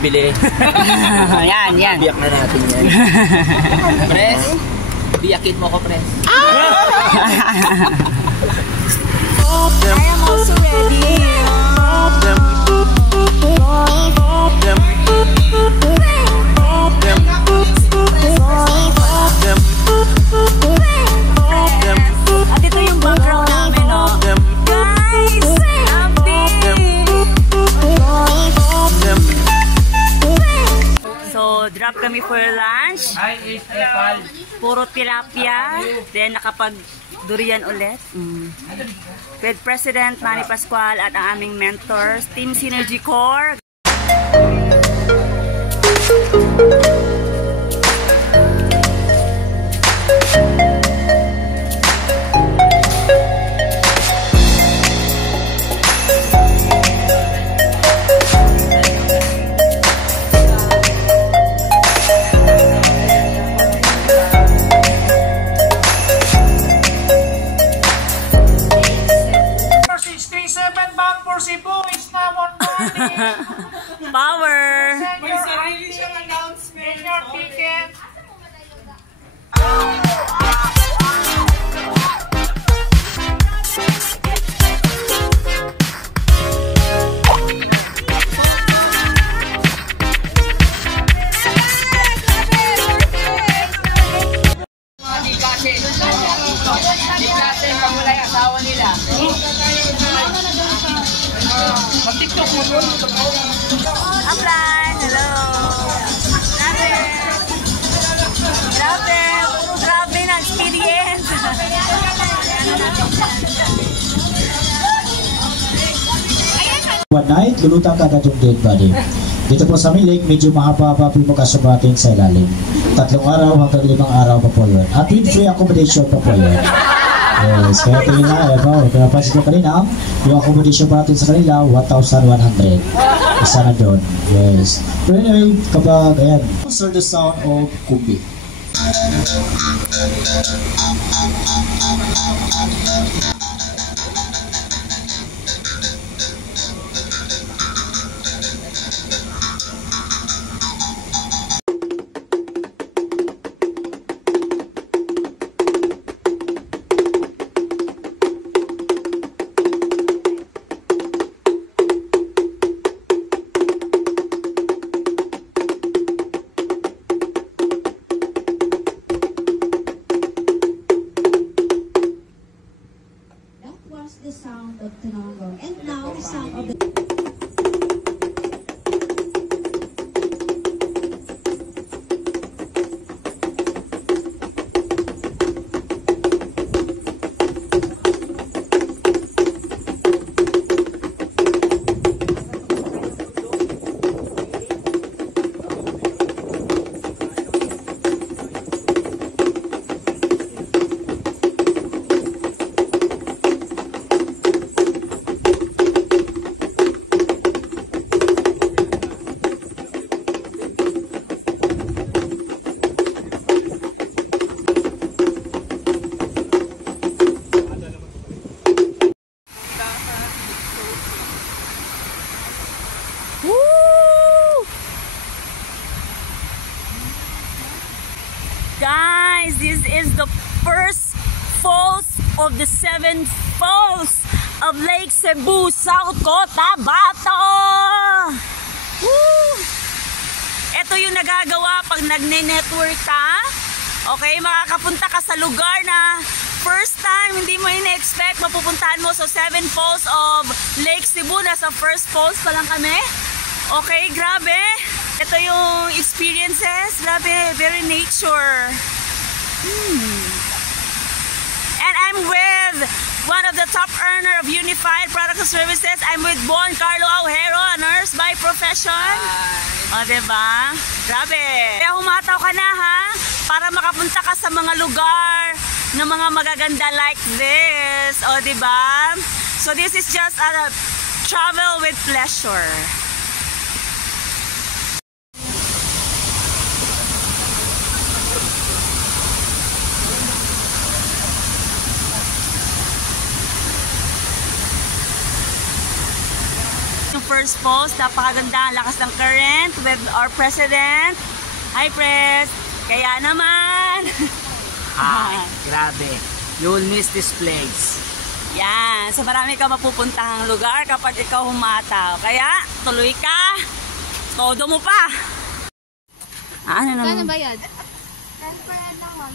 bibili. Yan. Biyak na natin yan. Pres, biyakin mo ko, Pres. I am also ready. At ito yung background namin, no? Guys! So, drop kami for lunch. Puro tilapia. Then, nakapag-durian ulit. With President Manny Pascual at ang aming mentors, Team Synergy Corps. Power! May sarili siyang announcement. In your ticket. Upline, hello. Grabe na experience. One night, lulutang ka agad yung dead body. Dito po sa aming lake, medyo mahaba-haba po yung magkasubating sa ilalim. 3 araw hanggang 5 araw pa po yun. At with free accommodation pa po yun. Yes, kaya tingin na, kaya pansin ko kanina, yung accommodation pa natin sa kanila, 1,100. Isa na doon. Yes. Pero anyway, kapag, ayan, hear the sound of kumbi. The sound of Tonongong, and now the sound of the Guys, this is the first falls of the 7 falls of Lake Cebu, South Cotabato. Woo! Ito yung nagagawa pag nagne-network ka. Okay, makakapunta ka sa lugar na first time, hindi mo ina-expect mapupuntahan mo. So 7 falls of Lake Cebu, nasa first falls pa lang kami. Okay, grabe. Ito yung experiences. Grabe, very nature. And I'm with one of the top earner of Unified Products and Services. I'm with Bon Carlo Aujero, a nurse by profession. O, diba? Grabe. Kaya humataw ka na, ha? Para makapunta ka sa mga lugar na mga magaganda like this. O, diba? So, this is just a travel with pleasure. first falls. Napakaganda ang lakas ng current with our president. Hi, Pres! Kaya naman! Ay, grabe. You'll miss this place. Yan. So marami ka mapupuntahang lugar kapag ikaw humataw. Kaya tuloy ka. Todo mo pa. Ano Kano naman? ba yun? 10 per head lang, ma'am.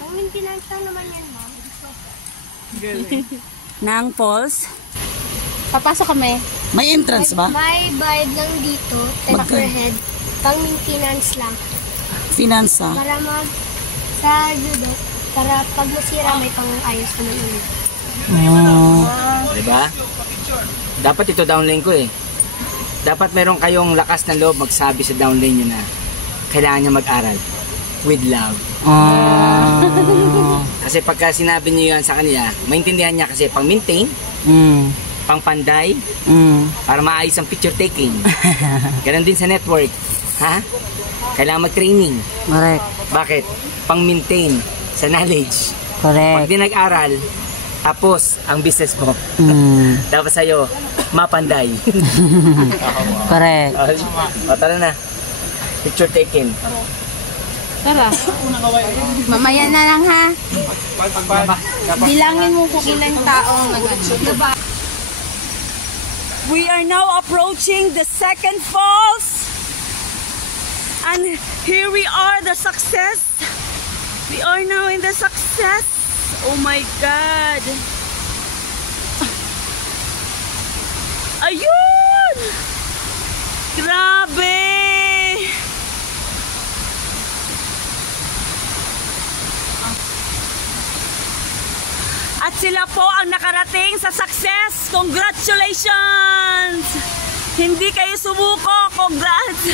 Ang maintenance lang naman yan, ma'am. Nang falls? Papasok kami. May entrance ba? May bayad lang dito, 10 per head. Pang maintenance lang. Finance ah. Para sa judo, para pag masira may pang-ayos naman ulit. Diba? Dapat ito downlane ko eh. Dapat meron kayong lakas ng loob magsabi sa downlane nyo na kailangan nyo mag-aral with love. Kasi pagka sinabi nyo yan sa kanya, maintindihan niya kasi pang maintain, pang panday, para maayos ang picture taking. Ganon din sa network. Ha? Kailangan mag-training. Correct. Bakit? Pang maintain sa knowledge. Pag Correct. di nag-aral, tapos ang business mo. Dapat sa'yo, mapanday. Correct. O, tara na. Picture taking. Tara. Mamaya na lang ha. Bilangin mo kung ilang taong diba? We are now approaching the second falls. And here we are, the success. We are now in the success. Oh my God. Ayun! Grabe! At sila po ang nakarating sa success. Congratulations! Hindi kayo sumuko. Congrats!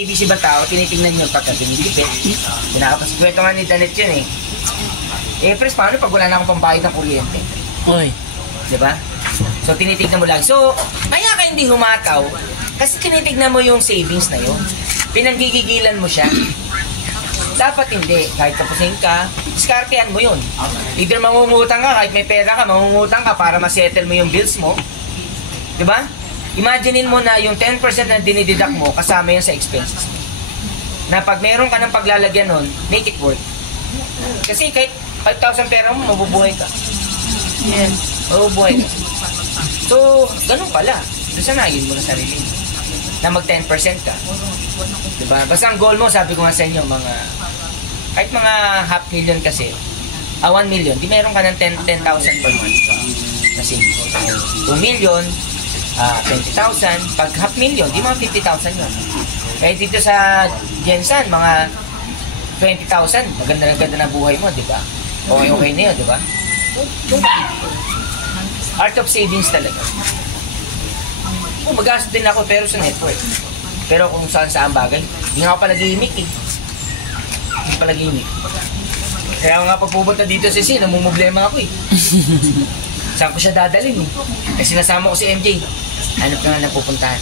ABC ba tao, tinitingnan nyo pagka binibigit. Pinakapaskwento nga ni Danet yun eh. Eh, pres, paano pag wala na akong pambayad ng kuryente? Uy. Diba? So, tinitignan mo lang. So, kaya ka hindi humataw kasi tinitignan mo yung savings na yun. Pinanggigigilan mo siya. Dapat hindi. Kahit tapusin ka, diskartehan mo yun. Either mangungutang ka, kahit may pera ka, mangungutang ka para masettle mo yung bills mo. Diba? Imaginein mo na yung 10% na dinideduct mo, kasama yun sa expenses mo. Na pag meron ka ng paglalagyan nun, make it work. Kasi kahit 5,000 pera mo, mabubuhay ka. Yan. Mabubuhay ka. So, ganun pala. Sanayin mo na sarili mo. Na mag 10% ka. Diba? Basta ang goal mo, sabi ko nga sa inyo, kahit mga $500,000 kasi, 1 million, di meron ka ng 10,000 per month. Kasi 2 million, 20,000, pag $500,000, di mga 50,000 yun. Kaya dito sa Jensen, mga 20,000, maganda na buhay mo, di ba? Okay na yun, di ba? Art of savings talaga. Magastos din ako pero sa network. Pero kung saan bagay, hindi nga ako palagimik eh. Hindi palagimik. Kaya nga pag pupunta dito si C, namumblema ako eh. Saan ko siya dadalhin eh? Kasi sinasama ko si MJ. Hanap na nga napupuntahan.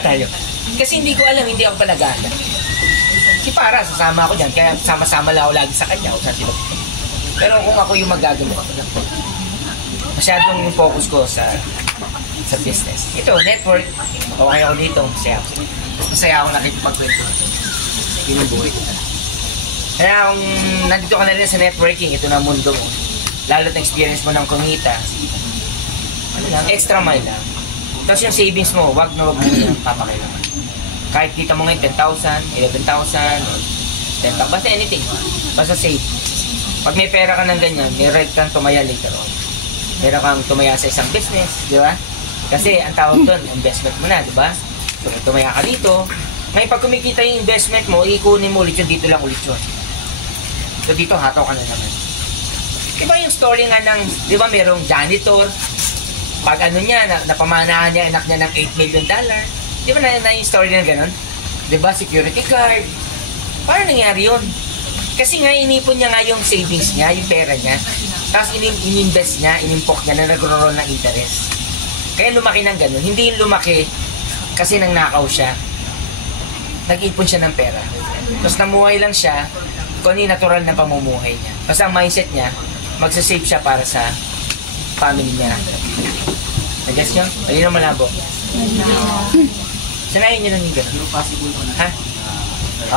Tayo. Kasi hindi ko alam, hindi ako palagana. Si Para, sasama ako dyan. Kaya sama-sama lang ako lagi sa kanya. O saan sila. Pero kung ako yung magagamit, masyadong yung focus ko sa business. Ito, network. Okay ako dito. Masaya ako nakikipagkwento. Yun ang buhay ko. Kaya kung nandito ka na rin sa networking, ito na mundo mo. Lalo na experience mo ng kumita. Ano lang, extra mile lang. Tapos yung savings mo, wag na yung papakailangan. Kahit kita mo ngayon 10,000, 11,000, 10,000, basta anything. Basta save. Pag may pera ka ng ganyan, may right kang tumaya later on. Meron kang tumaya sa isang business, di ba? Kasi ang tawag doon, investment mo na, di ba? So, tumaya ka dito. Ngayon, pag kumikita yung investment mo, ikunin mo ulit yun, dito lang ulit yun. So, dito, hataw ka na naman. Di ba yung story nga ng, di ba, merong janitor, pag ano niya, napamanahan niya, anak niya ng $8 million. Di ba na yung story na gano'n? Di ba, security guard. Paano nangyari yun? Kasi nga, inipon niya nga yung savings niya, yung pera niya. Tapos in-invest niya, inimpok niya na nagro-roll ng interest. Kaya lumaki ng gano'n. Hindi yung lumaki kasi nang nakaw siya. nag-ipon siya ng pera. Tapos namuhay lang siya kung ano yung natural na pamumuhay niya. Basta ang mindset niya, magsasave siya para sa family niya. I-guess nyo? Ayun ang malabo. Sanayin nyo lang yung gano'n. Ha?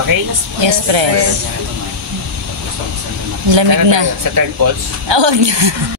Okay? Yes, pre. Lamig Sana na. tayo sa third pulse. Oh,